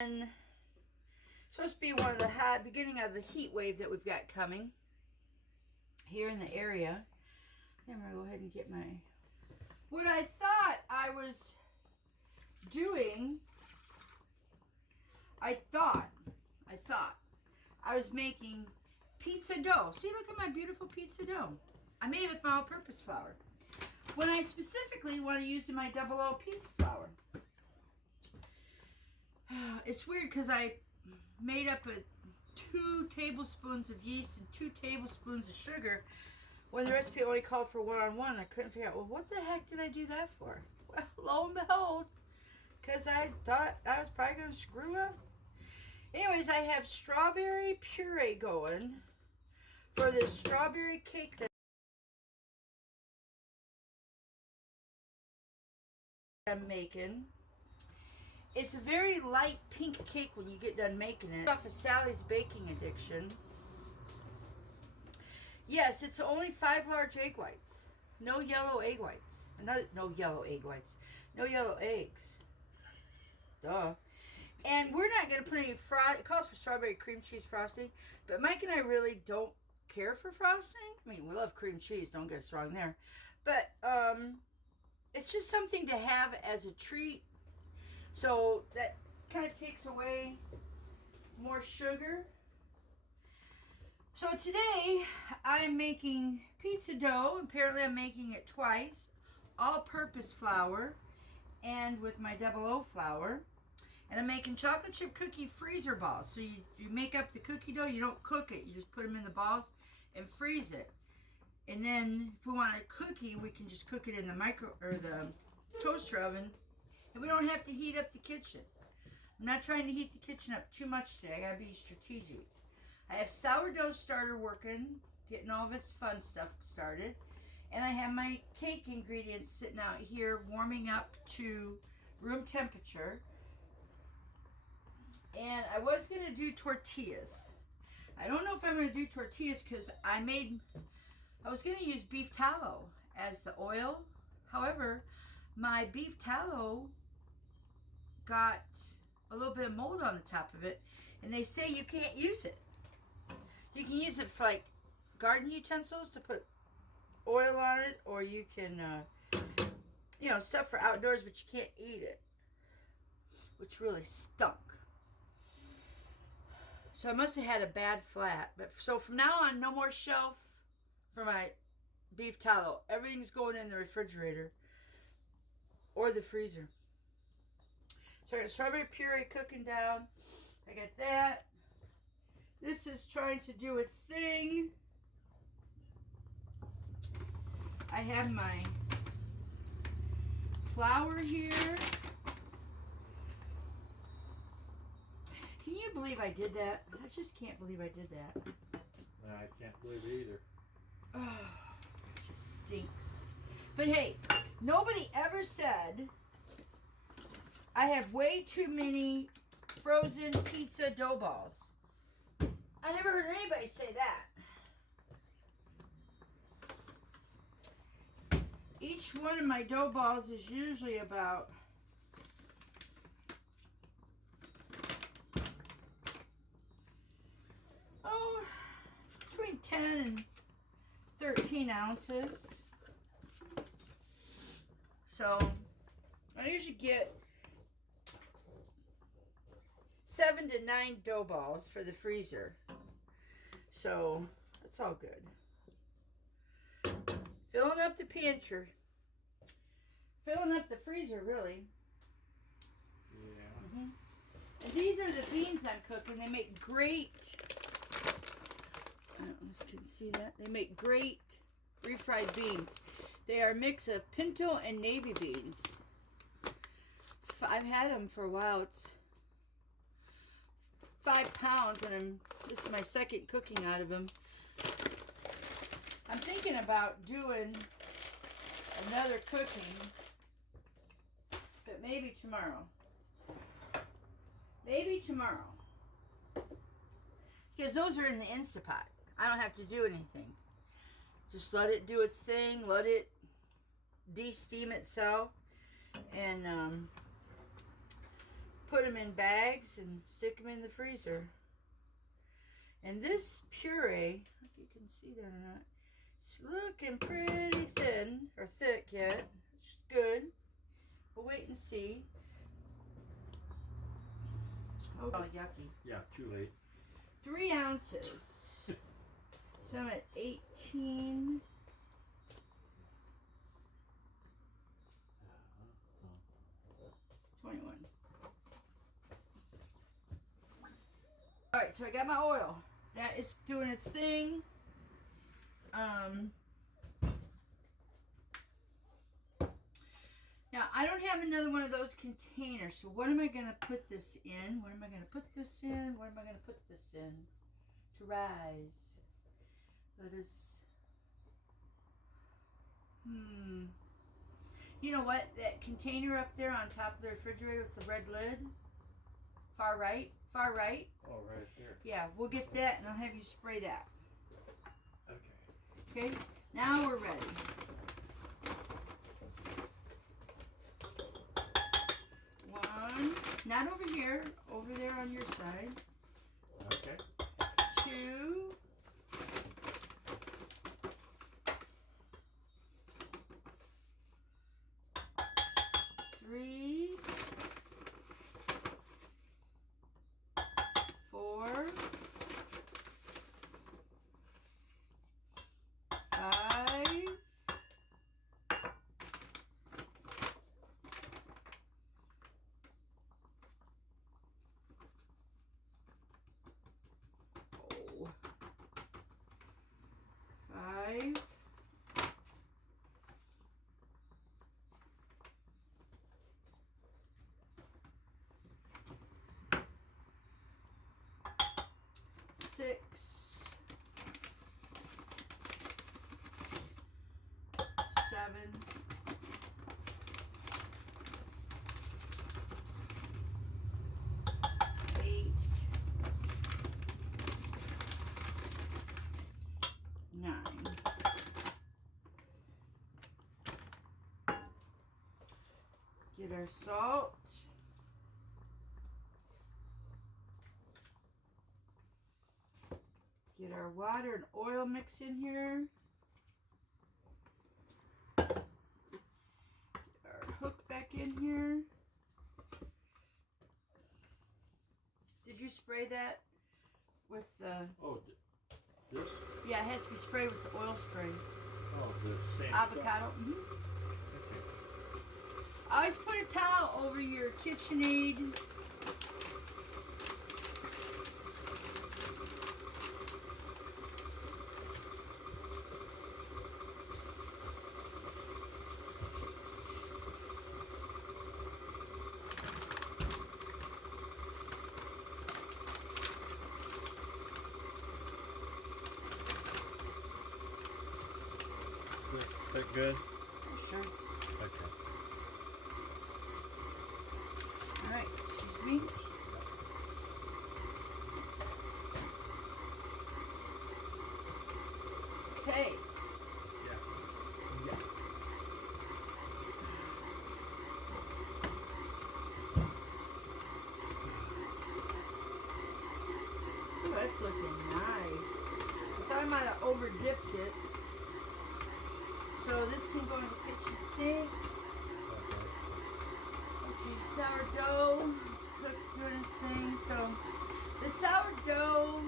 And it's supposed to be one of the beginning of the heat wave that we've got coming here in the area. I'm gonna go ahead and get my, what I thought I was doing, I thought I was making pizza dough. See, look at my beautiful pizza dough. I made it with my all-purpose flour, when I specifically want to use my double O pizza flour. It's weird because I made up 2 tablespoons of yeast and 2 tablespoons of sugar when the recipe only called for 1 on 1. I couldn't figure out, well, what the heck did I do that for? Well, lo and behold, because I thought I was probably going to screw up. Anyways, I have strawberry puree going for this strawberry cake that I'm making. It's a very light pink cake when you get done making it. Off of Sally's baking addiction. Yes, it's only 5 large egg whites. No yellow egg whites. No yellow egg whites. No yellow eggs. Duh. And we're not going to put any it calls for strawberry cream cheese frosting. But Mike and I really don't care for frosting. I mean, we love cream cheese. Don't get us wrong there. But it's just something to have as a treat. So that kind of takes away more sugar. So today I'm making pizza dough. Apparently I'm making it twice. All-purpose flour and with my double O flour. And I'm making chocolate chip cookie freezer balls. So you make up the cookie dough. You don't cook it. You just put them in the balls and freeze it. And then if we want a cookie, we can just cook it in the the toaster oven. And we don't have to heat up the kitchen. I'm not trying to heat the kitchen up too much today. I gotta be strategic. I have sourdough starter working, getting all of its fun stuff started. And I have my cake ingredients sitting out here warming up to room temperature. And I was gonna do tortillas. I don't know if I'm gonna do tortillas because I was gonna use beef tallow as the oil. However, my beef tallow got a little bit of mold on the top of it, and they say you can't use it. You can use it for like garden utensils to put oil on it, or you can, stuff for outdoors, but you can't eat it, which really stunk. So I must have had a bad flat. But so from now on, no more shelf for my beef tallow. Everything's going in the refrigerator or the freezer. So I got strawberry puree cooking down. I got that. This is trying to do its thing. I have my flour here. Can you believe I did that? I just can't believe I did that. I can't believe it either. Oh, it just stinks. But hey, nobody ever said I have way too many frozen pizza dough balls. I never heard anybody say that. Each one of my dough balls is usually about between 10 and 13 ounces. So I usually get 7 to 9 dough balls for the freezer. So that's all good. Filling up the pantry. Filling up the freezer, really. Yeah. And these are the beans I'm cooking. They make great, I don't know if you can see that. They make great refried beans. They are a mix of pinto and navy beans. I've had them for a while. It's 5 pounds, and this is my second cooking out of them. I'm thinking about doing another cooking, but maybe tomorrow. Maybe tomorrow. Because those are in the Instapot. I don't have to do anything. Just let it do its thing. Let it de-steam itself. And put them in bags and stick them in the freezer. And this puree, I don't know if you can see that or not, it's looking pretty thin, or thick yet. It's good. We'll wait and see. Oh, yucky. Yeah, too late. 3 ounces. So I'm at 18. Alright, so I got my oil. That is doing its thing. Now, I don't have another one of those containers, so what am I going to put this in? What am I going to put this in? What am I going to put this in? To rise. Let us... You know what? That container up there on top of the refrigerator with the red lid? Far right? Far right? Oh, right there. Yeah, we'll get that and I'll have you spray that. Okay. Okay? Now we're ready. One, not over here, over there on your side. Okay. 2. 3. 4. 5. 5. 6. 7. 8. 9. Get our salt. Get our water and oil mix in here. Get our hook back in here. Did you spray that with the... Oh, this? Yeah, it has to be sprayed with the oil spray. Oh, the same Avocado. stuff. Mm-hmm. Okay. Always put a towel over your KitchenAid. Is that good? Sure. Okay. Alright, excuse me. Okay. Yeah. Yeah. Ooh, that's looking nice. I thought I might have over dipped it. So this can go in the kitchen sink. Okay, sourdough is cooked doing its thing. So the sourdough,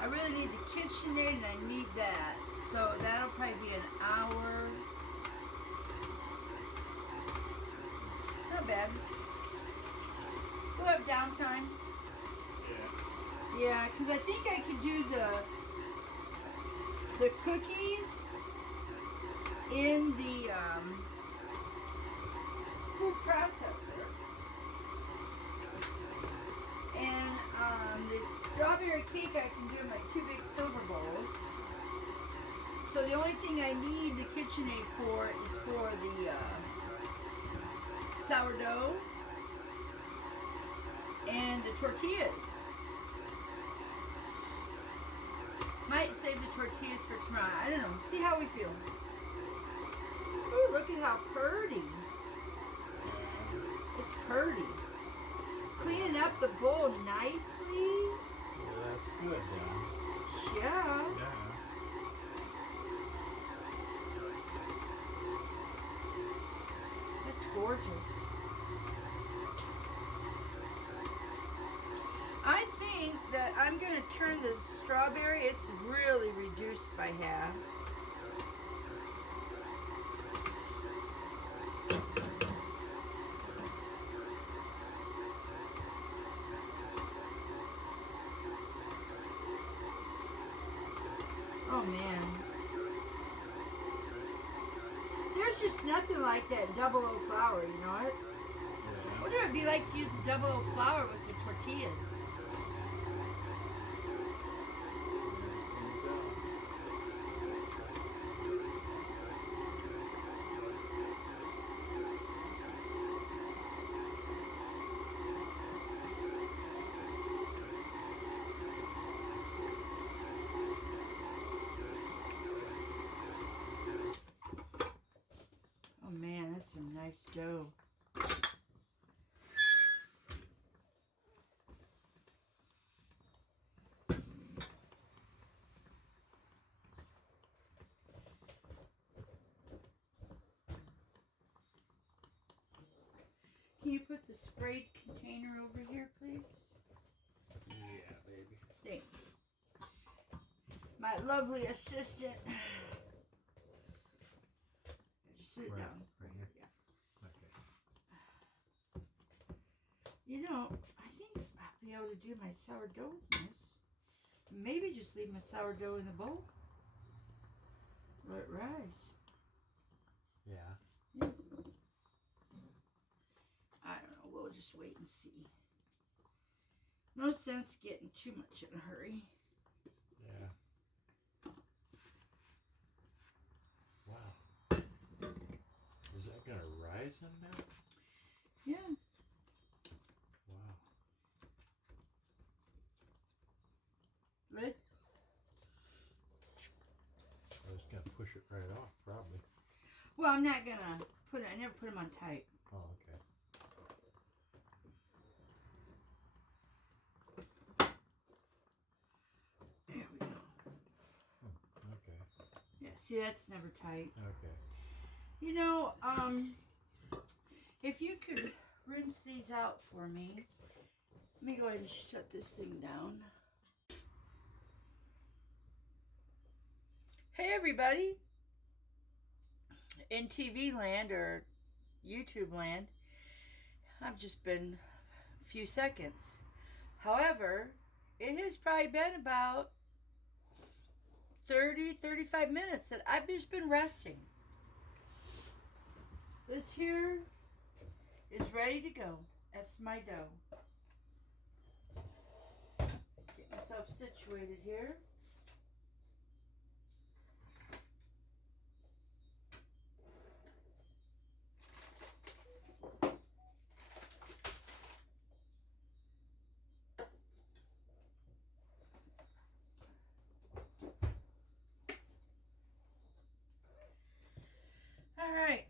I really need the KitchenAid and I need that. So that'll probably be an hour. Not bad. We'll have downtime. Yeah. Yeah, because I think I could do the cookies in the food processor. And the strawberry cake I can do in my 2 big silver bowls. So the only thing I need the KitchenAid for is for the sourdough and the tortillas. Might save the tortillas for tomorrow. I don't know. See how we feel. Ooh, look at how pretty. It's pretty. Cleaning up the bowl nicely. Yeah, that's good then. Yeah. Yeah. That's gorgeous. I think that I'm going to turn this strawberry, it's really reduced by half. Oh man. There's just nothing like that double O flour, you know what? Yeah. What would it be like to use the double O flour with the tortillas? Oh man, that's some nice dough. Can you put the sprayed container over here, please? Yeah, baby. Thank you. My lovely assistant. Just sit Right, down. right here. Yeah. Okay. You know, I think I'll be able to do my sourdough with this. Maybe just leave my sourdough in the bowl. Let it rise. Yeah. I don't know. We'll just wait and see. No sense getting too much in a hurry. Yeah. Wow. Is that gonna rise in there? Yeah. Wow. Lid. I was gonna push it right off, probably. Well, I'm not gonna put it. I never put them on tight. Oh, okay. There we go. Okay. Yeah. See, that's never tight. Okay. You know, if you could rinse these out for me. Let me go ahead and shut this thing down. Hey everybody, in TV land or YouTube land, I've just been a few seconds. However, it has probably been about 30-35 minutes that I've just been resting. This here is ready to go. That's my dough. Get myself situated here. Alright,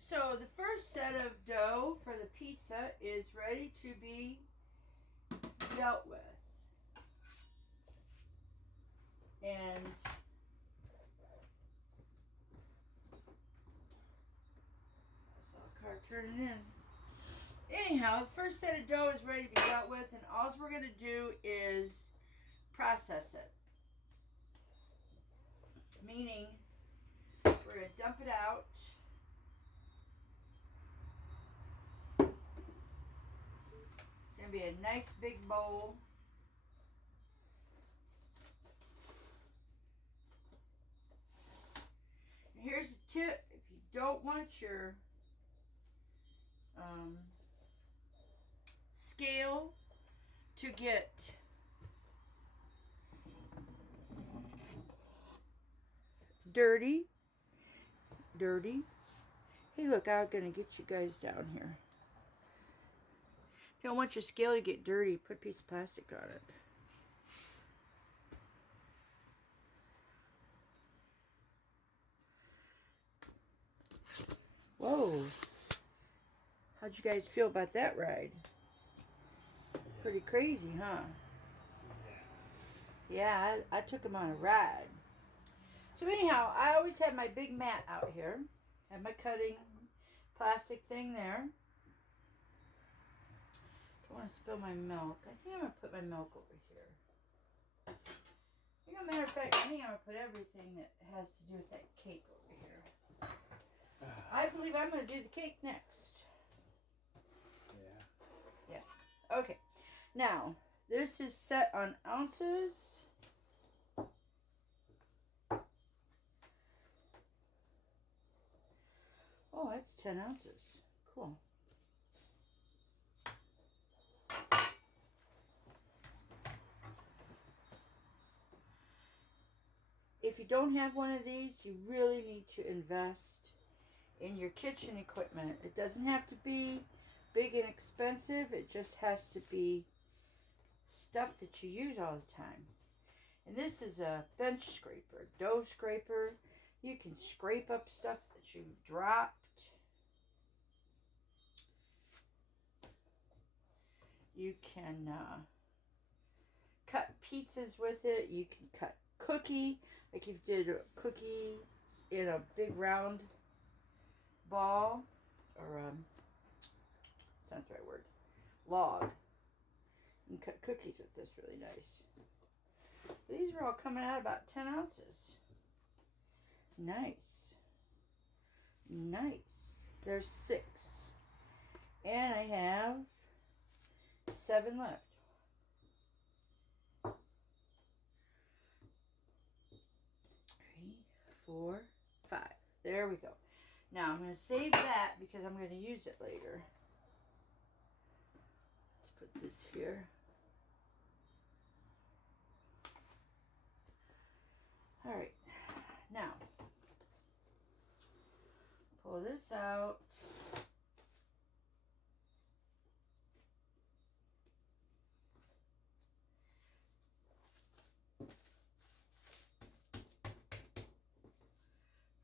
so the first set of dough for the pizza is ready to be dealt with. And I saw a car turning in. Anyhow, the first set of dough is ready to be dealt with, and all we're going to do is process it. Meaning, we're going to dump it out. It's going to be a nice big bowl. And here's a tip. If you don't want your scale to get dirty. Hey, look, I'm going to get you guys down here. Don't want your scale to get dirty, put a piece of plastic on it. Whoa. How'd you guys feel about that ride? Pretty crazy, huh? Yeah, I took him on a ride. So anyhow, I always have my big mat out here. Have my cutting plastic thing there. Don't want to spill my milk. I think I'm going to put my milk over here. Matter of fact, I think I'm going to put everything that has to do with that cake over here. I believe I'm going to do the cake next. Yeah. Okay. Now, this is set on ounces. Oh, that's 10 ounces. Cool. If you don't have one of these, you really need to invest in your kitchen equipment. It doesn't have to be big and expensive. It just has to be stuff that you use all the time. And this is a bench scraper, dough scraper. You can scrape up stuff that you dropped. You can cut pizzas with it. You can cut cookie, like if you did a cookie in a big round ball, or that's not the right word, log. You can cut cookies with this really nice. These are all coming out about 10 ounces. Nice. Nice. There's 6. And I have 7 left. 3, 4, 5. There we go. Now I'm going to save that because I'm going to use it later. Let's put this here. All right. Now, pull this out.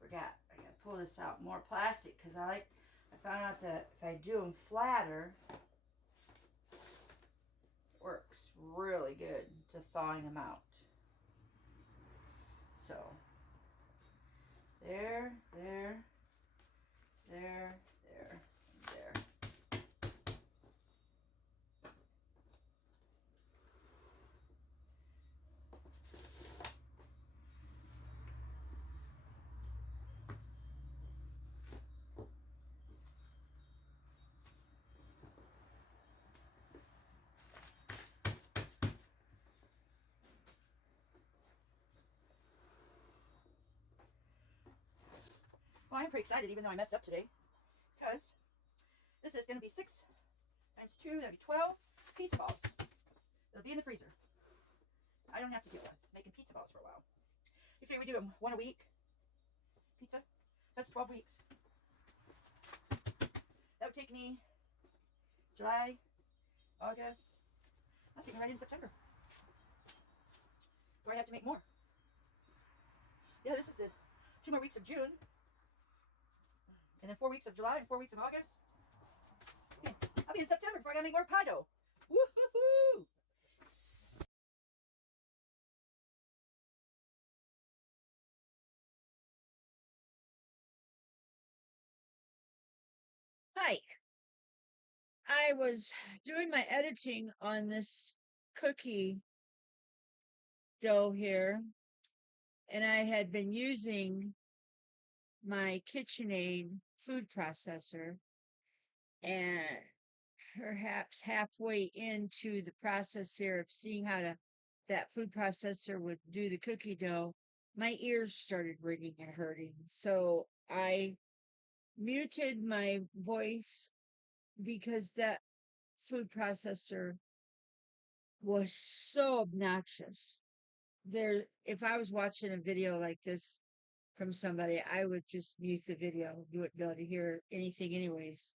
Forgot, I gotta pull this out. More plastic because I found out that if I do them flatter, it works really good to thawing them out. So, there, there, there, there, there. Well, I'm pretty excited even though I messed up today because this is going to be 6 times 2, that'd be 12 pizza balls. It'll be in the freezer. I don't have to deal with making pizza balls for a while. You figure we do them 1 a week, pizza, that's 12 weeks. That would take me July, August, I'll take me right into September. So I have to make more. Yeah, this is the 2 more weeks of June. And then 4 weeks of July and 4 weeks of August. Okay. I'll be in September before I gotta make more pie dough. Woo-hoo-hoo! Hi. I was doing my editing on this cookie dough here, and I had been using my KitchenAid food processor, and perhaps halfway into the process here of seeing how that food processor would do the cookie dough, my ears started ringing and hurting. So I muted my voice because that food processor was so obnoxious. If I was watching a video like this from somebody, I would just mute the video. You wouldn't be able to hear anything anyways.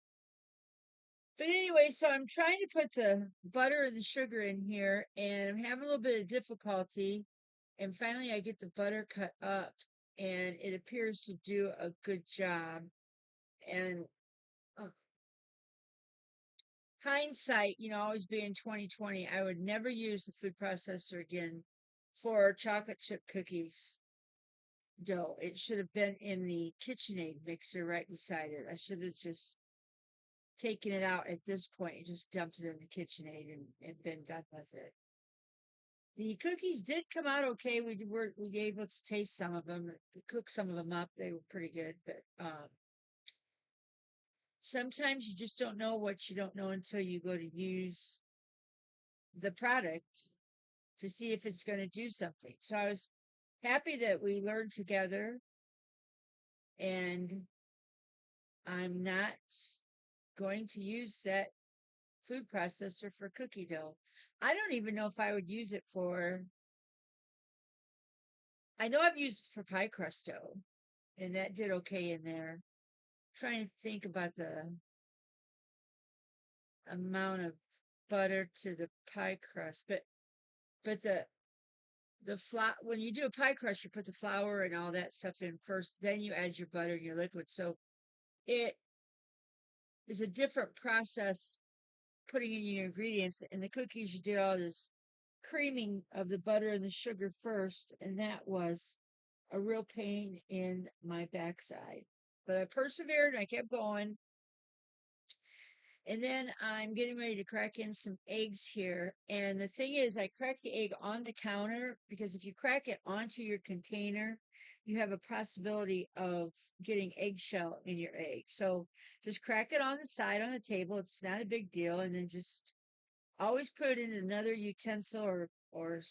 But anyway, so I'm trying to put the butter and the sugar in here, and I'm having a little bit of difficulty. And finally, I get the butter cut up, and it appears to do a good job. And hindsight, always being 2020, I would never use the food processor again for chocolate chip cookies dough. It should have been in the KitchenAid mixer right beside it. I should have just taken it out at this point and just dumped it in the KitchenAid and been done with it. The cookies did come out okay. We were able to taste some of them, cook some of them up. They were pretty good, but sometimes you just don't know what you don't know until you go to use the product to see if it's going to do something. So I was happy that we learned together, and I'm not going to use that food processor for cookie dough. I don't even know if I would use it for, I know I've used it for pie crust dough, and that did okay in there. I'm trying to think about the amount of butter to the pie crust, but the flour, when you do a pie crust, you put the flour and all that stuff in first, then you add your butter and your liquid. So it is a different process putting in your ingredients. And the cookies, you did all this creaming of the butter and the sugar first, and that was a real pain in my backside. But I persevered and I kept going. And then I'm getting ready to crack in some eggs here. And the thing is, I crack the egg on the counter because if you crack it onto your container, you have a possibility of getting eggshell in your egg. So just crack it on the side on the table. It's not a big deal. And then just always put it in another utensil or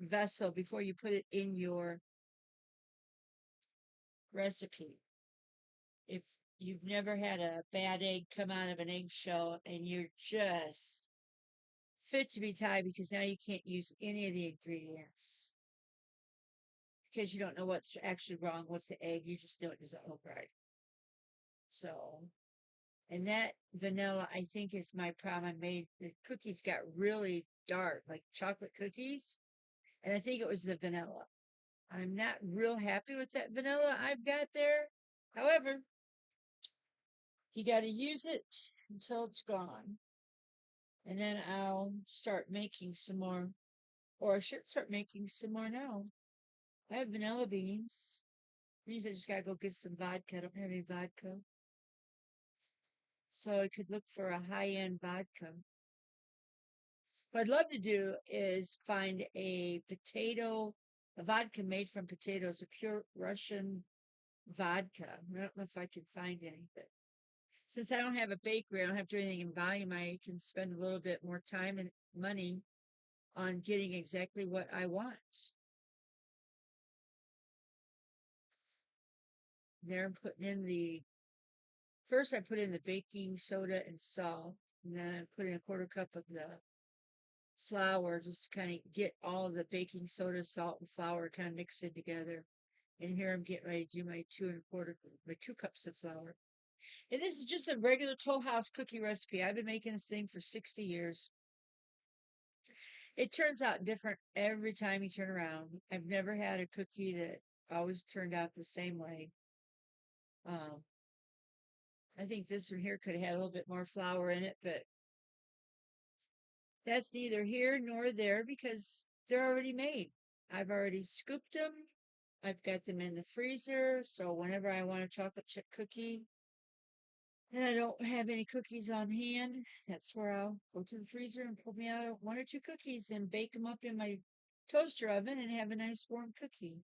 vessel before you put it in your recipe. If you've never had a bad egg come out of an eggshell and you're just fit to be tied because now you can't use any of the ingredients because you don't know what's actually wrong with the egg. You just know it doesn't look right. So, and that vanilla, I think, is my problem. I made the cookies got really dark, like chocolate cookies, and I think it was the vanilla. I'm not real happy with that vanilla I've got there. However, you got to use it until it's gone. And then I'll start making some more, or I should start making some more now. I have vanilla beans. Means I just gotta go get some vodka. I don't have any vodka. So I could look for a high-end vodka. What I'd love to do is find a vodka made from potatoes, a pure Russian vodka. I don't know if I can find any, but since I don't have a bakery, I don't have to do anything in volume, I can spend a little bit more time and money on getting exactly what I want. There I'm putting in first I put in the baking soda and salt, and then I put in a quarter cup of the flour just to kind of get all the baking soda, salt, and flour kind of mixed in together. And here I'm getting ready to do my 2 cups of flour. And this is just a regular Toll House cookie recipe. I've been making this thing for 60 years. It turns out different every time you turn around. I've never had a cookie that always turned out the same way. Um, I think this one here could have had a little bit more flour in it, but that's neither here nor there because they're already made. I've already scooped them. I've got them in the freezer, so whenever I want a chocolate chip cookie and I don't have any cookies on hand, that's where I'll go to the freezer and pull me out 1 or 2 cookies and bake them up in my toaster oven and have a nice warm cookie.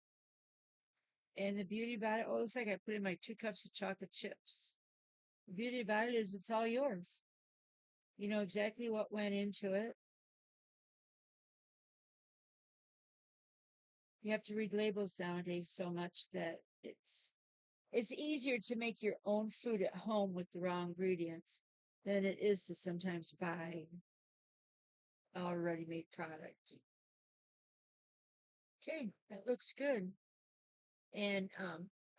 And the beauty about it, oh, it looks like I put in my 2 cups of chocolate chips. The beauty about it is it's all yours. You know exactly what went into it. You have to read labels nowadays so much that it's easier to make your own food at home with the raw ingredients than it is to sometimes buy a ready-made product. Okay, that looks good. And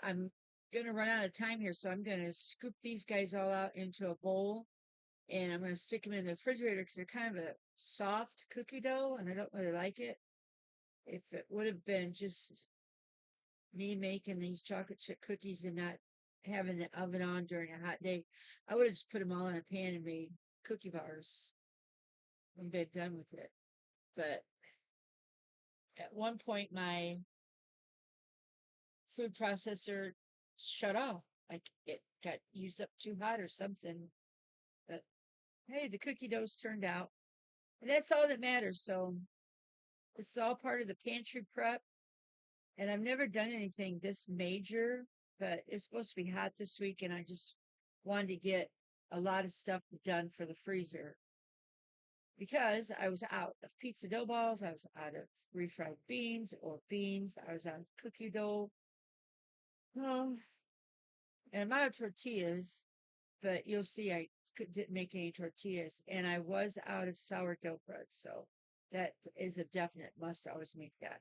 I'm gonna run out of time here, so I'm gonna scoop these guys all out into a bowl, and I'm gonna stick them in the refrigerator because they're kind of a soft cookie dough, and I don't really like it. If it would have been just me making these chocolate chip cookies and not having the oven on during a hot day, I would have just put them all in a pan and made cookie bars and been done with it. But at one point, my food processor shut off. Like it got used up too hot or something. But hey, the cookie dough's turned out. And that's all that matters. So this is all part of the pantry prep. And I've never done anything this major, but it's supposed to be hot this week. And I just wanted to get a lot of stuff done for the freezer because I was out of pizza dough balls. I was out of refried beans or beans. I was out of cookie dough. And I'm out of tortillas, but you'll see didn't make any tortillas. And I was out of sourdough bread. So that is a definite must always make that.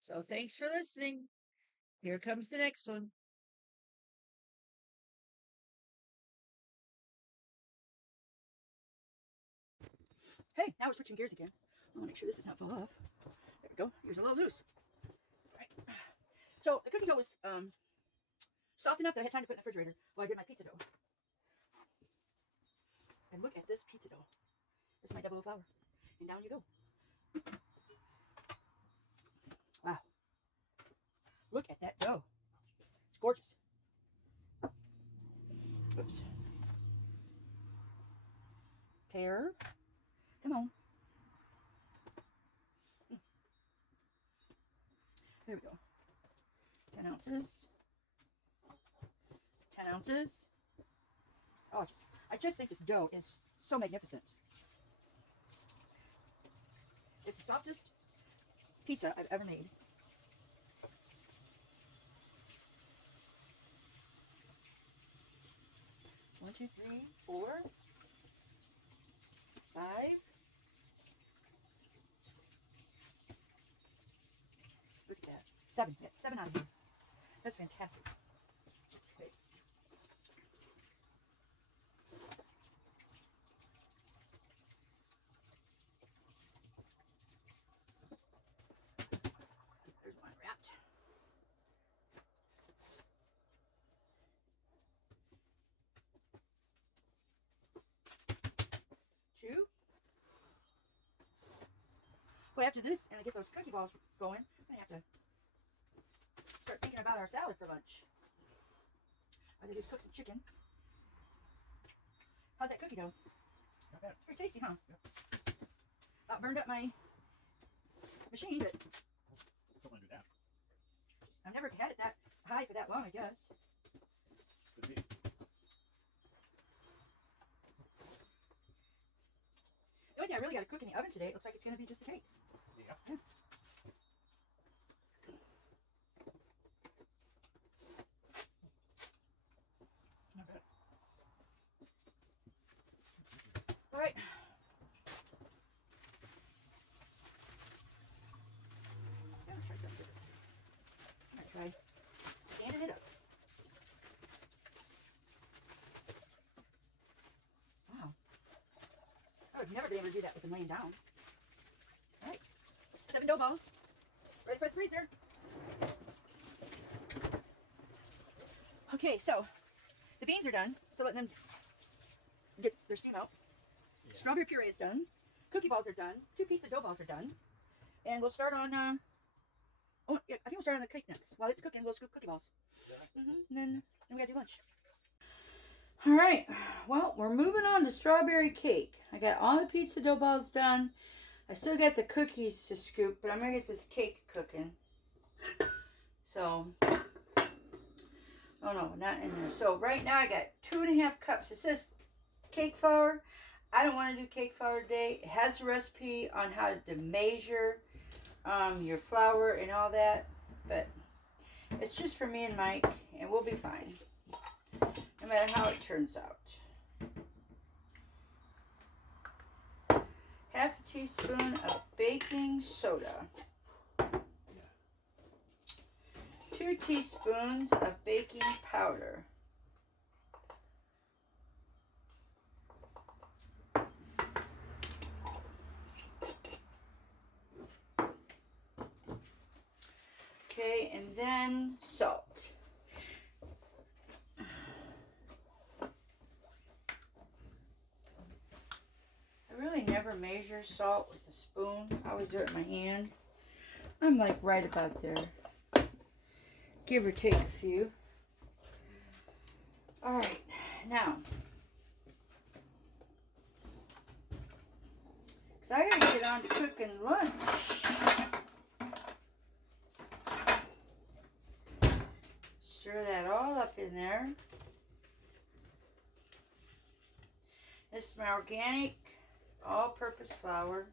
So thanks for listening. Here comes the next one. Hey, now we're switching gears again. I want to make sure this does not fall off. There we go. Here's a little loose. All right. So the cookie dough was soft enough that I had time to put in the refrigerator while I did my pizza dough. And look at this pizza dough. This is my double O flour. And down you go. Wow. Look at that dough. It's gorgeous. Oops. Tear. Come on. There we go. 10 ounces. 10 ounces. Oh, I just think this dough is so magnificent. It's the softest pizza I've ever made. One, two, three, 4, 5. Look at that. 7. Yes, 7 out of here. That's fantastic. Okay. There's one wrapped. 2. Well, after this, and I get those cookie balls going, I have to start thinking about our salad for lunch. I could just cook some chicken. How's that cookie dough? Not bad. Pretty tasty, huh? About burned up my machine, but Don't want to do that. I've never had it that high for that long, I guess. Could be. The only thing I really got to cook in the oven today, it looks like it's going to be just the cake. Yeah. Not bad. All right. Yeah, let's try something different. I'm going to try scanning it up. Wow. I would never be able to do that with them laying down. All right. 7 dough balls. Ready for the freezer. Okay, so the beans are done. So letting them get their steam out. Yeah. Strawberry puree is done. Cookie balls are done. 2 pizza dough balls are done. And we'll start on, oh, yeah, I think we'll start on the cake next. While it's cooking, we'll scoop cookie balls. And then we gotta do lunch. All right, well, we're moving on to strawberry cake. I got all the pizza dough balls done. I still got the cookies to scoop, but I'm gonna get this cake cooking. So, oh no, not in there. So right now I got 2.5 cups. It says cake flour. I don't want to do cake flour today. It has a recipe on how to measure your flour and all that, but it's just for me and Mike, and we'll be fine, no matter how it turns out. 1/2 teaspoon of baking soda. 2 teaspoons of baking powder. Okay, and then salt. never measure salt with a spoon. I always do it in my hand. I'm like right about there. Give or take a few. Alright, now. Because I gotta get on to cooking lunch. Stir that all up in there. This is my organic all-purpose flour.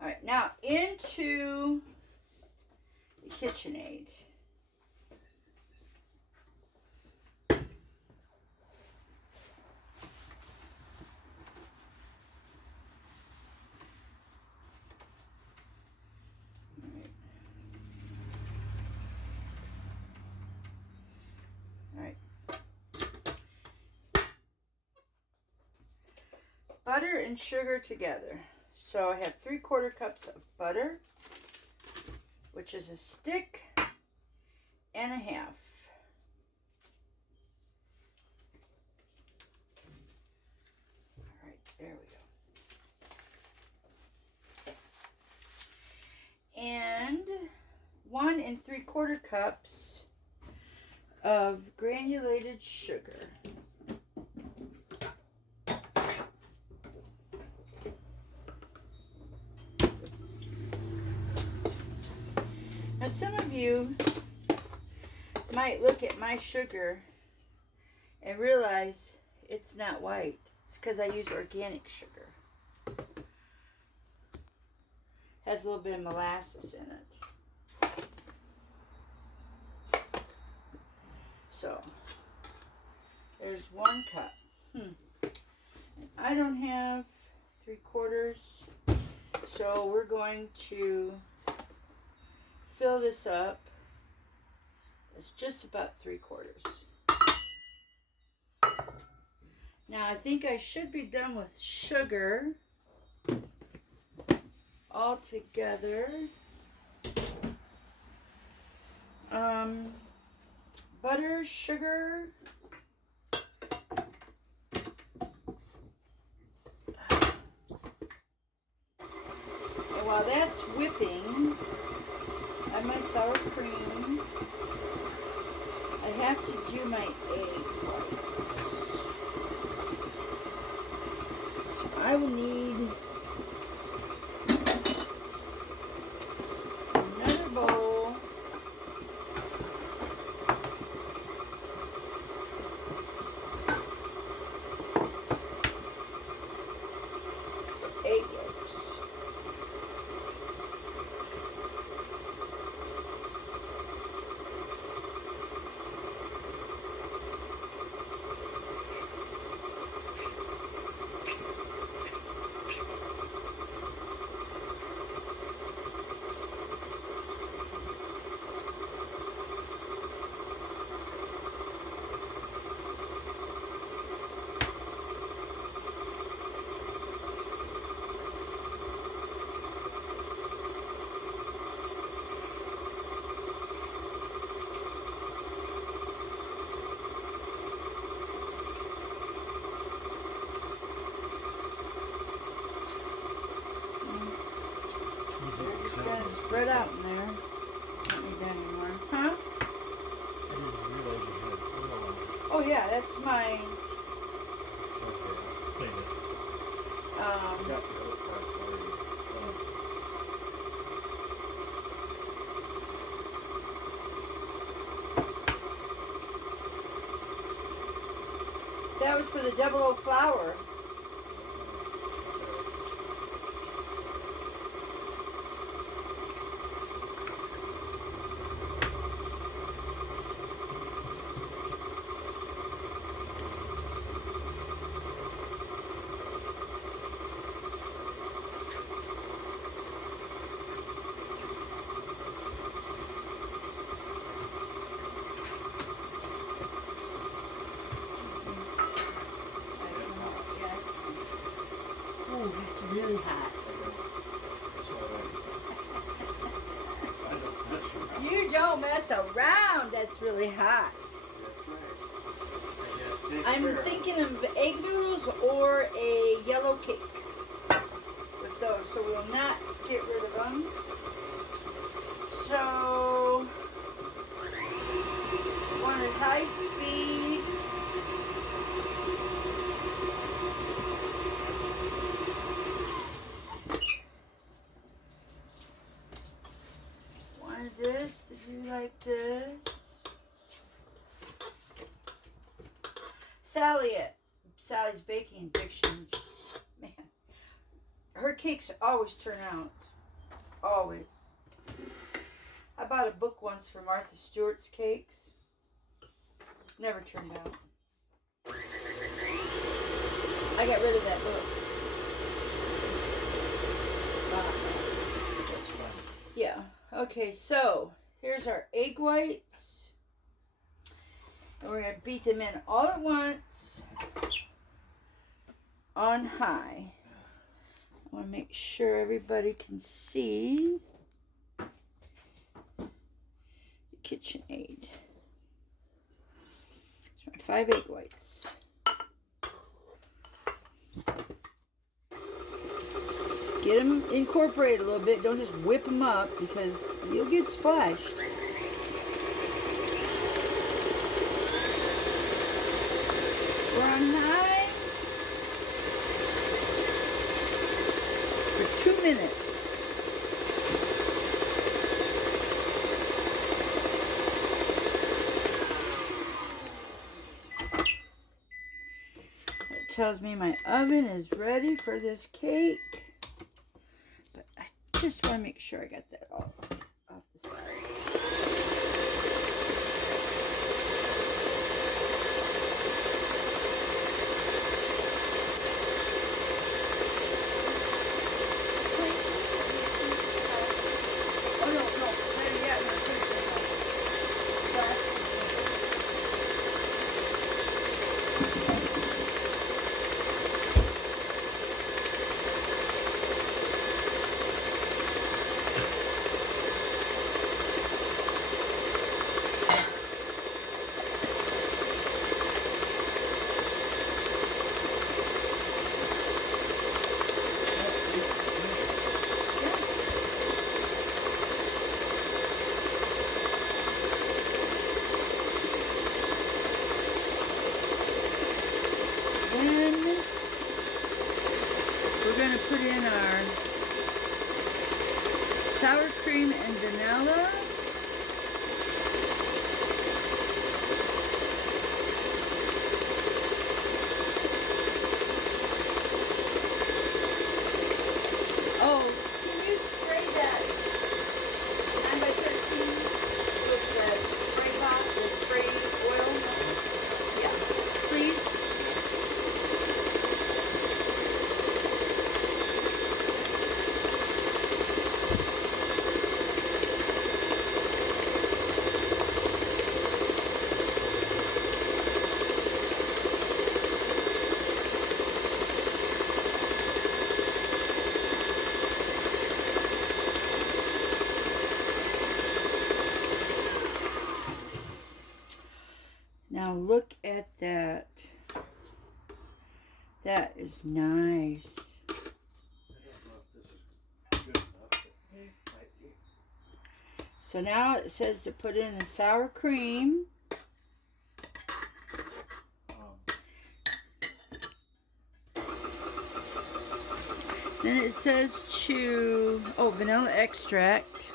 Alright, now into the KitchenAid. Alright. Butter and sugar together. So I have 3/4 cups of butter, which is a stick and a half. All right, there we go. And 1 3/4 cups of granulated sugar. Now some of you might look at my sugar and realize it's not white. It's because I use organic sugar. Has a little bit of molasses in it. So, there's 1 cup. I don't have 3/4, so we're going to fill this up. It's just about 3/4. Now I think I should be done with sugar all together. Butter, sugar. And while that's whipping, I have my sour cream. I have to do my egg whites. I will need another bowl. For egg yolks. Spread out in there. Don't need that anymore. Huh? I didn't realize you had oil on it. Oh yeah, that's my Okay, save it. I got the other part already. that was for the 00 flour. Oh, that's really hot. You don't mess around. That's really hot. I I'm thinking of egg noodles or a yellow cake with those, so we'll not get rid of them. So, one at high speed. One of this to do like this. Sally's baking addiction, just, man, her cakes always turn out. Always. I bought a book once for Martha Stewart's cakes. Never turned out. I got rid of that book. Yeah. Okay, so here's our egg whites. And we're going to beat them in all at once on high. I want to make sure everybody can see the KitchenAid. It's my 5 egg whites. Get them incorporated a little bit. Don't just whip them up because you'll get splashed. We're on high for 2 minutes. That tells me my oven is ready for this cake. But I just want to make sure I got that all off the side. Put in our sour cream and vanilla. Oh, can you spray that 9x13 with the spray pot, the spray oil? Yeah, please. Now look at that. That is nice. So now it says to put in the sour cream. Then it says to, vanilla extract.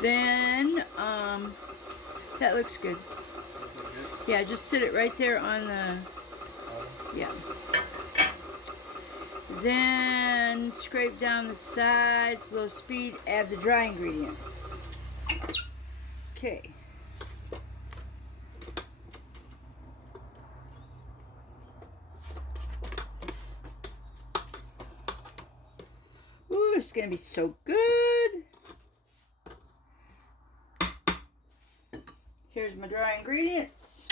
Then, that looks good. Yeah, just sit it right there on the, yeah. Then, scrape down the sides, low speed, add the dry ingredients. Okay. Ooh, it's gonna be so good. Here's my dry ingredients.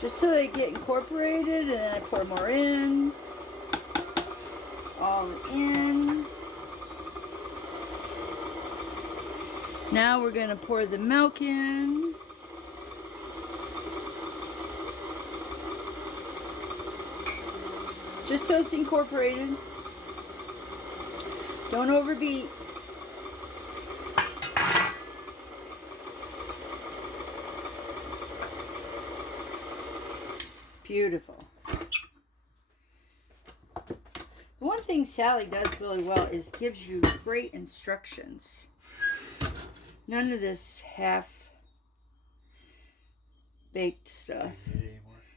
Just so they get incorporated, and then I pour more in. All in. Now we're going to pour the milk in. Just so it's incorporated. Don't overbeat. Beautiful. The one thing Sally does really well is gives you great instructions. None of this half-baked stuff.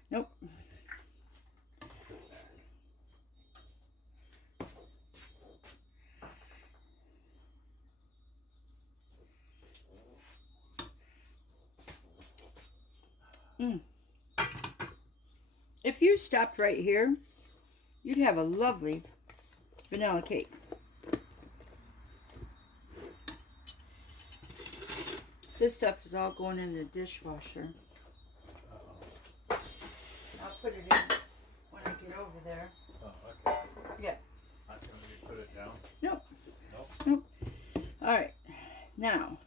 Nope. If you stopped right here, you'd have a lovely vanilla cake. This stuff is all going in the dishwasher. I'll put it in when I get over there. Oh, okay. Yeah. Not going to put it down? Nope. Nope. Nope. All right. Now,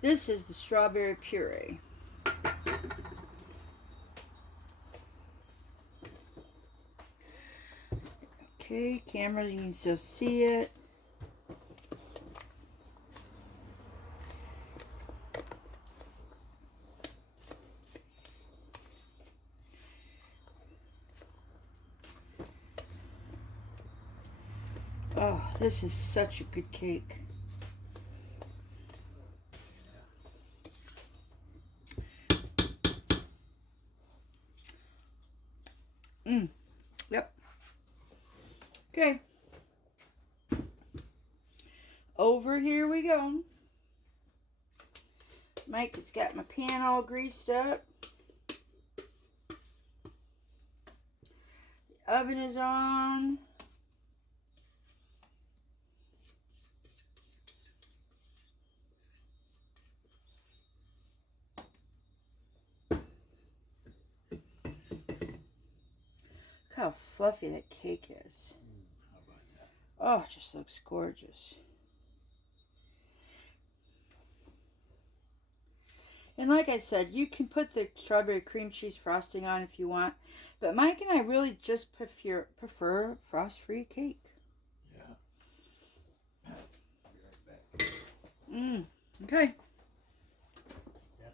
this is the strawberry puree. Okay, camera, you can still see it. Oh, this is such a good cake. Yep. Okay. Over here we go. Mike has got my pan all greased up. The oven is on. Look how fluffy that cake is. How about that? Oh, it just looks gorgeous. And like I said, you can put the strawberry cream cheese frosting on if you want. But Mike and I really just prefer frost-free cake. Yeah. Be right back. Okay. Yeah.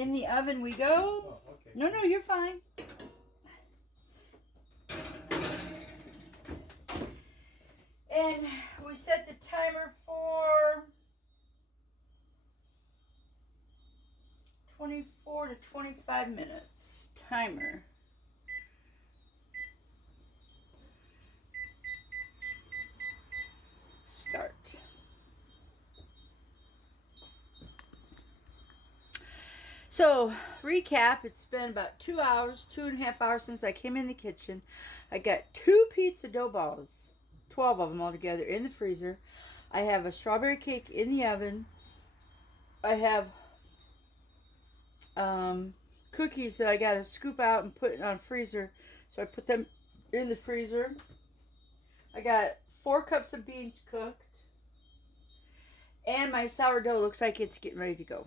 In the oven we go. Oh, okay. No, you're fine. And we set the timer for 24 to 25 minutes. Timer. Start. So, recap, it's been about 2 hours, 2.5 hours since I came in the kitchen. I got 2 pizza dough balls, 12 of them altogether, in the freezer. I have a strawberry cake in the oven. I have cookies that I got to scoop out and put on freezer. So I put them in the freezer. I got 4 cups of beans cooked. And my sourdough looks like it's getting ready to go.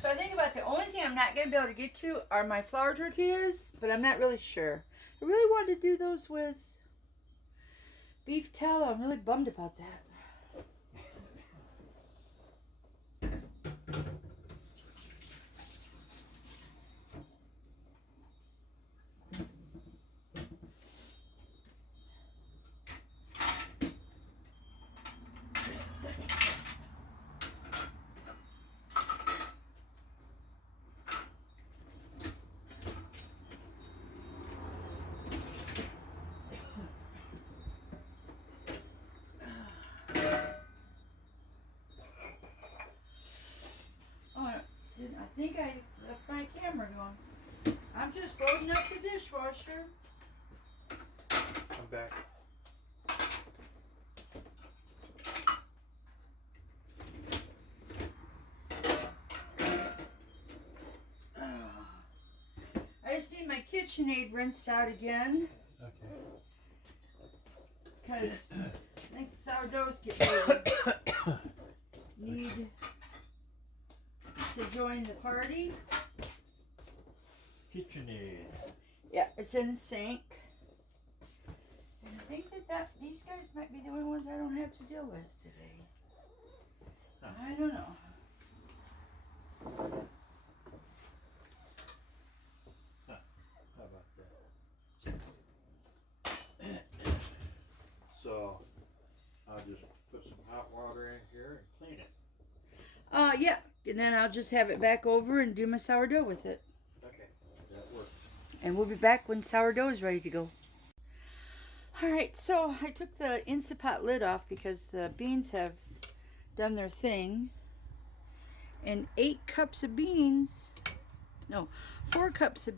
So I think about the only thing I'm not going to be able to get to are my flour tortillas, but I'm not really sure. I really wanted to do those with beef tallow. I'm really bummed about that. my KitchenAid rinsed out again. Okay. Because I think the sourdough's getting ready. Need to join the party. KitchenAid. Yeah, it's in the sink. And I think that these guys might be the only ones I don't have to deal with today. Huh. I don't know. Huh. How about that? So, I'll just put some hot water in here and clean it. Yeah. And then I'll just have it back over and do my sourdough with it. Okay, that works. And we'll be back when sourdough is ready to go. Alright, so I took the Instant Pot lid off because the beans have done their thing. And 4 cups of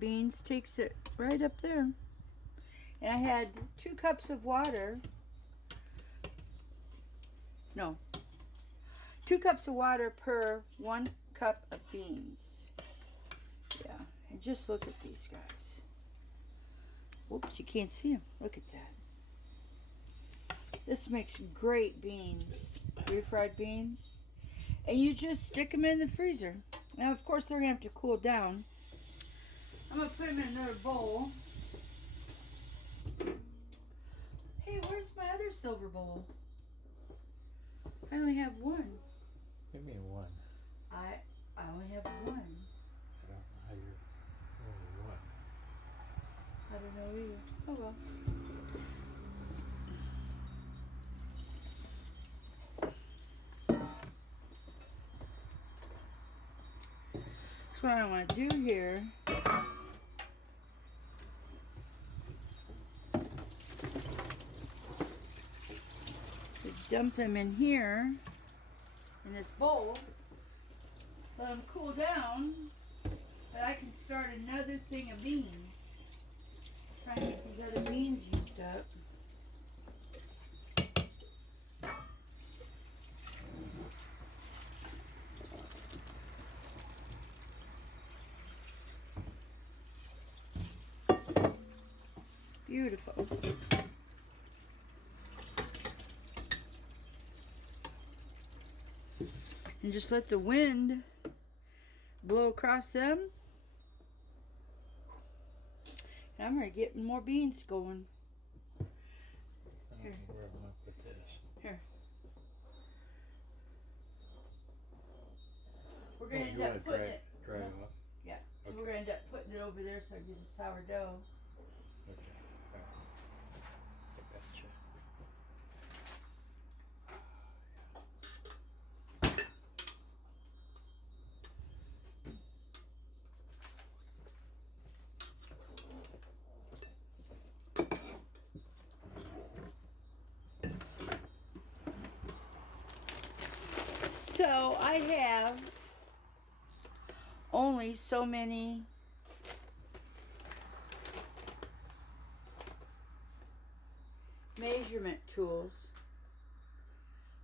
beans takes it right up there. And I had 2 cups of water. No. 2 cups of water per 1 cup of beans. Yeah, and just look at these guys. Whoops, you can't see them. Look at that. This makes great beans, refried beans. And you just stick them in the freezer. Now, of course, they're going to have to cool down. I'm going to put them in another bowl. Hey, where's my other silver bowl? I only have one. Give me one. I only have one. I don't know how you're only one. I don't know either. Oh well. So what I want to do here is dump them in here in this bowl, let them cool down, but I can start another thing of beans. Try and get these other beans used up. Beautiful. And just let the wind blow across them. And I'm going to get more beans going. I don't know where I'm going to put this. Here. We're going to end up putting it. Dry it off? Yeah. So Okay. we're going to end up putting it over there so I get the sourdough. Okay. All right. I gotcha. So I have only so many measurement tools.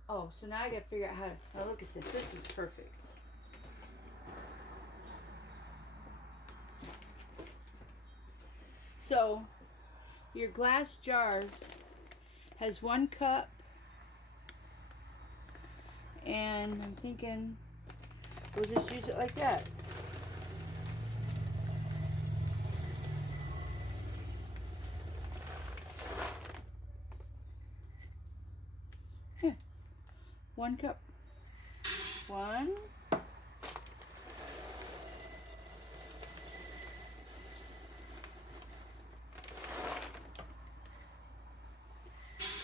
Oh, so now I gotta figure out how to, now look at this. This is perfect. So your glass jars has 1 cup, and I'm thinking we'll just use it like that. Here, 1 cup. 1.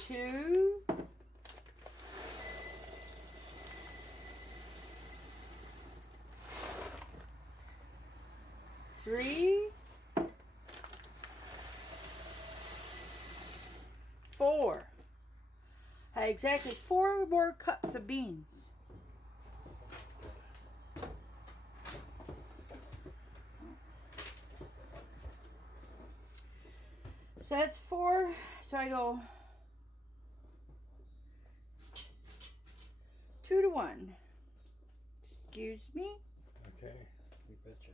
2. 3. 4. I had exactly 4 more cups of beans. So that's 4. So I go 2 to 1. Excuse me. Okay. You betcha.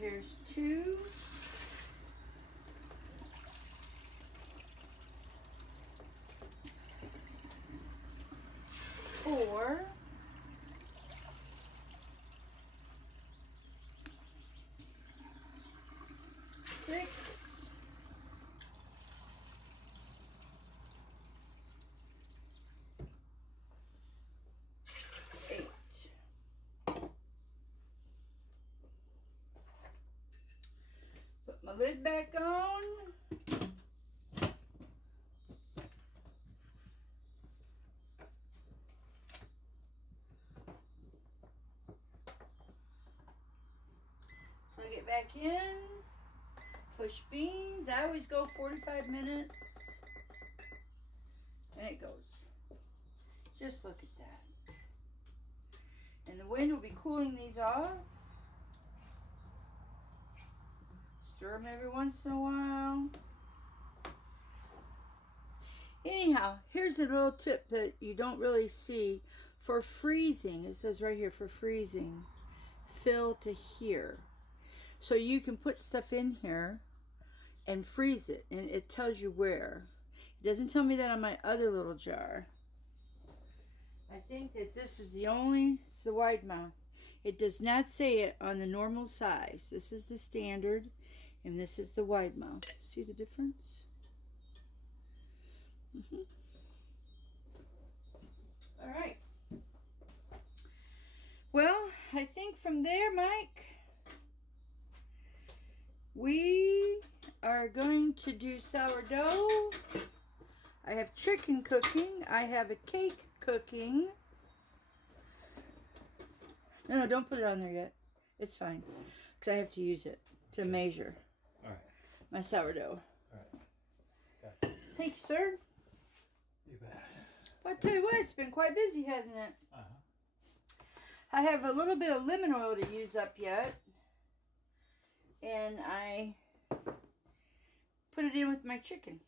here's 2. 4. 6. 8. Put my lid back on. Plug it back in. Push beans. I always go 45 minutes. And it goes. Just look at that. And the wind will be cooling these off. Stir them every once in a while. Anyhow, here's a little tip that you don't really see. For freezing, it says right here, for freezing, fill to here. So you can put stuff in here and freeze it, and it tells you where. It doesn't tell me that on my other little jar. I think that this is the only, it's the wide mouth. It does not say it on the normal size. This is the standard, and this is the wide mouth. See the difference? All right. Well, I think from there, Mike, we are going to do sourdough. I have chicken cooking. I have a cake cooking. No, don't put it on there yet. It's fine. Because I have to use it to measure my sourdough. Thank you, sir. You bet. I'll tell you what, it's been quite busy, hasn't it? I have a little bit of lemon oil to use up yet. And I put it in with my chicken.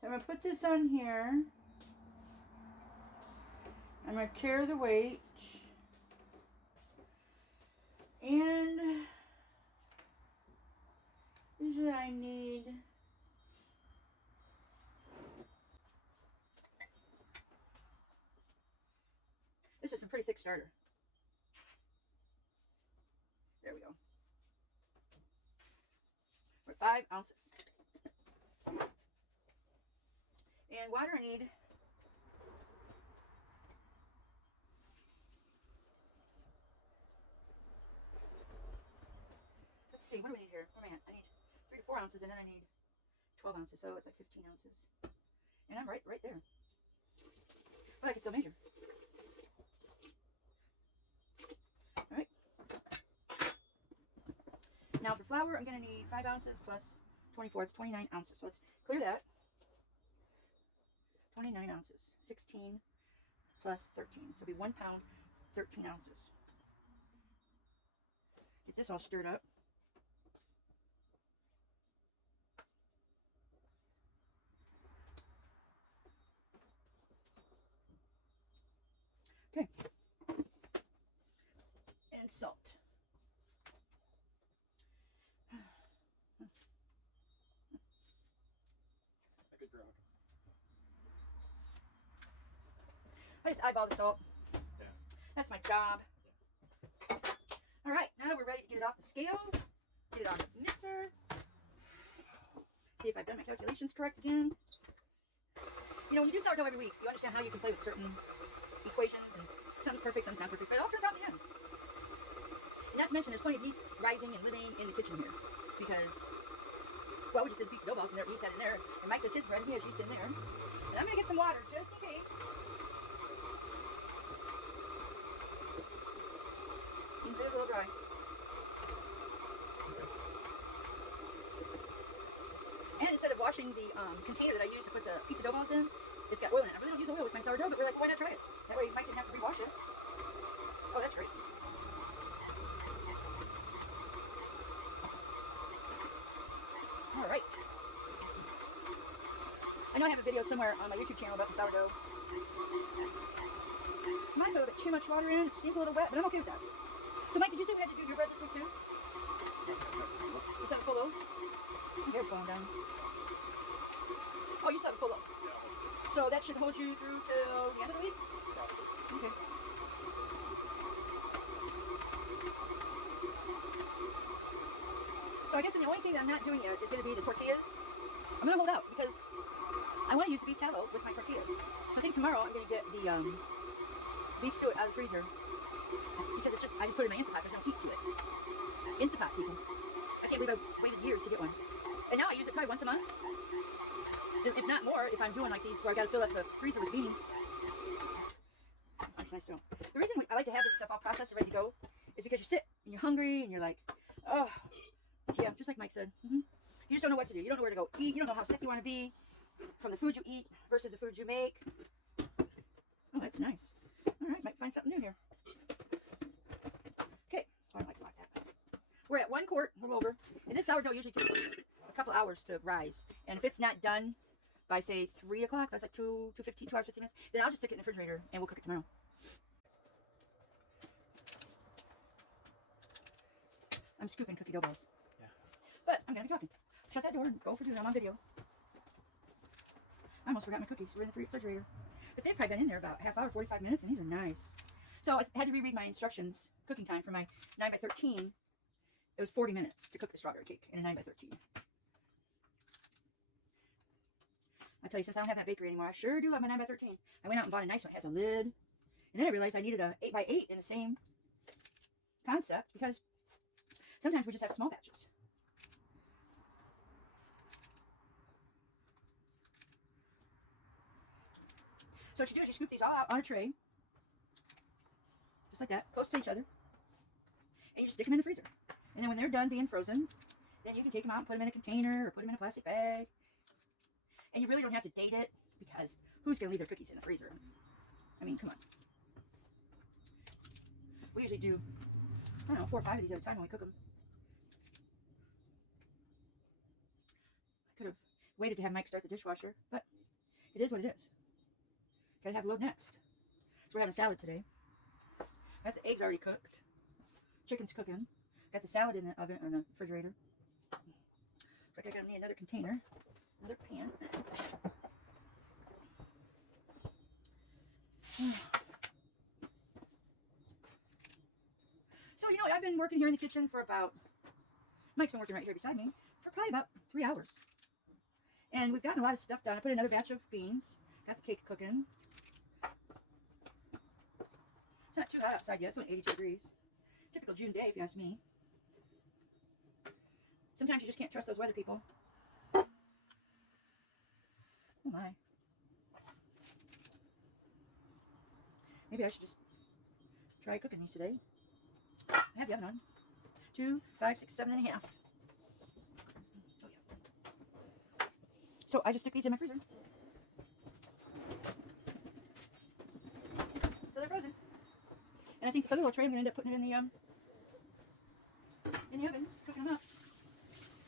So I'm going to put this on here. I'm going to tare the weight. And usually I need this is a pretty thick starter. There we go. For 5 ounces. And water I need let's see, what do we need here? Where am I at? I need 3 to 4 ounces, and then I need 12 ounces, so it's like 15 ounces. And I'm right there. But I can still measure. Alright. Now for flour, I'm going to need 5 ounces plus 24. It's 29 ounces. So let's clear that. 29 ounces. 16 plus 13. So it'll be 1 pound, 13 ounces. Get this all stirred up. Okay. And salt. I just eyeball the salt. Yeah. That's my job. Yeah. All right, now we're ready to get it off the scale. Get it on the mixer. See if I've done my calculations correct again. You know, when you do sourdough every week, you understand how you can play with certain equations, and some's perfect, some's not perfect, but it all turns out in the end. And not to mention, there's plenty of yeast rising and living in the kitchen here, because, well, we just did the pizza dough balls, and there yeast had in there, and Mike does his bread, and he has yeast in there. And I'm gonna get some water just in case. Seems it is a little dry. And instead of washing the container that I use to put the pizza dough balls in, it's got oil in it. I really don't use oil with my sourdough, but we're like, well, why not try it? That way Mike didn't have to rewash it. Oh, that's great. All right. I know I have a video somewhere on my YouTube channel about the sourdough. Might put a bit too much water in. It seems a little wet, but I'm okay with that. So, Mike, did you say we had to do your bread this week too? You said a full loaf? Your phone down. Oh, you said a full loaf. So that should hold you through till the end of the week? Okay. So I guess the only thing that I'm not doing yet is going to be the tortillas. I'm going to hold out because I want to use the beef tallow with my tortillas. So I think tomorrow I'm going to get the beef suet out of the freezer. Because it's just, I just put it in my Instapot. There's no heat to it. Instapot, people. I can't believe I waited years to get one. And now I use it probably once a month. If not more, if I'm doing like these where I got to fill up the freezer with beans. That's nice too. The reason I like to have this stuff all processed and ready to go is because you sit and you're hungry and you're like, oh, yeah, just like Mike said. You just don't know what to do. You don't know where to go eat. You don't know how sick you want to be from the food you eat versus the food you make. Oh, that's nice. All right, might find something new here. Okay, I don't like to lock that. We're at 1 quart, a little over. And this sourdough usually takes a couple hours to rise. And if it's not done by, say, 3 o'clock, that's like 2 hours, 15 minutes, then I'll just stick it in the refrigerator and we'll cook it tomorrow. I'm scooping cookie dough balls. Yeah. But I'm going to be talking. Shut that door and go for dinner. I'm on video. I almost forgot my cookies. We're in the refrigerator. But they've probably been in there about half hour, 45 minutes, and these are nice. So I had to reread my instructions, cooking time for my 9x13. It was 40 minutes to cook the strawberry cake in a 9x13. I tell you, since I don't have that bakery anymore, I sure do love my 9x13. I went out and bought a nice one. It has a lid. And then I realized I needed a 8x8 in the same concept because sometimes we just have small batches. So what you do is you scoop these all out on a tray. Just like that, close to each other. And you just stick them in the freezer. And then when they're done being frozen, then you can take them out and put them in a container or put them in a plastic bag. And you really don't have to date it because who's going to leave their cookies in the freezer? I mean, come on. We usually do, I don't know, 4 or 5 of these at a time when we cook them. I could have waited to have Mike start the dishwasher, but it is what it is. Gotta have a load next. So we're having salad today. Got the eggs already cooked. Chicken's cooking. Got the salad in the oven or the refrigerator. Looks like I'm gonna need another container, another pan. So, you know, I've been working here in the kitchen for about, Mike's been working right here beside me, for probably about 3 hours. And we've gotten a lot of stuff done. I put another batch of beans. Got the cake cooking. It's not too hot outside yet. It's only 82 degrees. Typical June day, if you ask me. Sometimes you just can't trust those weather people. Oh my. Maybe I should just try cooking these today. I have the oven on. 2, 5, 6, 7 and a half. Oh, yeah. So I just stick these in my freezer. So they're frozen. And I think this other little tray I'm going to end up putting it in the oven, cooking them up.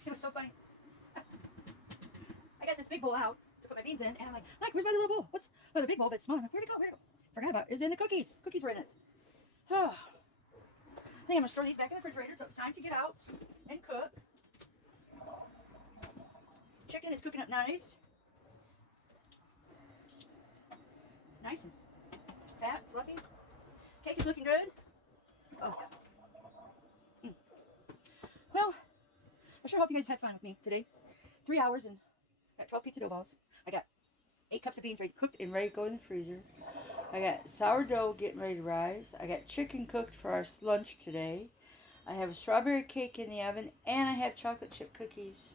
It was so funny. I got this big bowl out to put my beans in, and I'm like, Mike, where's my little bowl? What's the big bowl, but it's small. I'm like, where'd it go? Forgot about it. It was in the cookies. Cookies were in it. Oh. I think I'm going to store these back in the refrigerator until it's time to get out and cook. Chicken is cooking up nice. Nice and fat, fluffy. Cake is looking good. Oh, yeah. Well, I sure hope you guys had fun with me today. 3 hours and got 12 pizza dough balls. I got 8 cups of beans ready cooked and ready to go in the freezer. I got sourdough getting ready to rise. I got chicken cooked for our lunch today. I have a strawberry cake in the oven, and I have chocolate chip cookies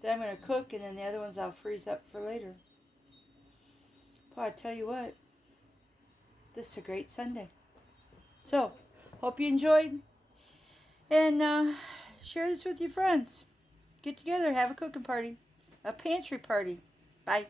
that I'm going to cook, and then the other ones I'll freeze up for later. Boy, I tell you what, this is a great Sunday. So, hope you enjoyed, and share this with your friends. Get together, have a cooking party, a pantry party. Bye.